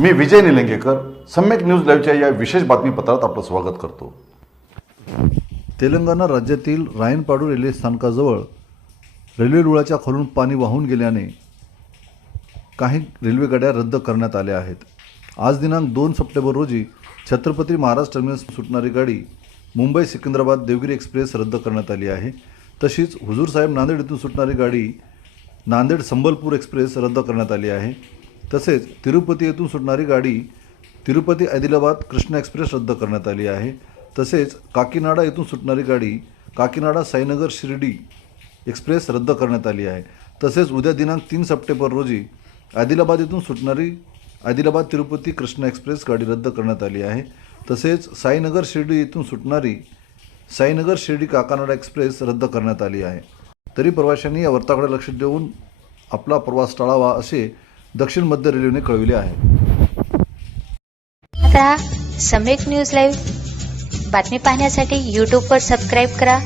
मी Vijay Nilangekar Samyak news लाईव्हच्या या विशेष बातमीपत्रात आपलं स्वागत करतो. तेलंगणा राज्यातील रायनपाडू रेल्वे स्थानकाजवळ रेल्वे रुळाच्या खालून पाणी वाहून गेल्याने काही रेल्वेगाड्या रद्द करण्यात आल्या आहेत. आज दिनांक दोन सप्टेंबर रोजी छत्रपती महाराज टर्मिनस सुटणारी गाडी मुंबई सिकंदराबाद देवगिरी एक्सप्रेस रद्द करण्यात आली आहे. तशीच हुजूरसाहेब नांदेड येथून सुटणारी गाडी नांदेड संबलपूर एक्सप्रेस रद्द करण्यात आली आहे. तसेच तिरुपती येथून सुटणारी गाडी तिरुपती आदिलाबाद कृष्णा एक्सप्रेस रद्द करण्यात आली आहे. तसेच काकीनाडा येथून सुटणारी गाडी काकीनाडा साईनगर शिर्डी एक्सप्रेस रद्द करण्यात आली आहे. तसेच उद्या दिनांक तीन सप्टेंबर रोजी आदिलाबाद येथून सुटणारी आदिलाबाद तिरुपती कृष्णा एक्सप्रेस गाडी रद्द करण्यात आली आहे. तसेच साईनगर शिर्डी येथून सुटणारी साईनगर शिर्डी काकानाडा एक्सप्रेस रद्द करण्यात आली आहे. तरी प्रवाशांनी या वर्ताकडे लक्ष देऊन आपला प्रवास टाळावा असे दक्षिण मध्य रेल्वेने कळविले आहे. आता सम्यक न्यूज लाईव्ह बातमी पाहण्यासाठी यूट्यूबवर सबस्क्राईब करा.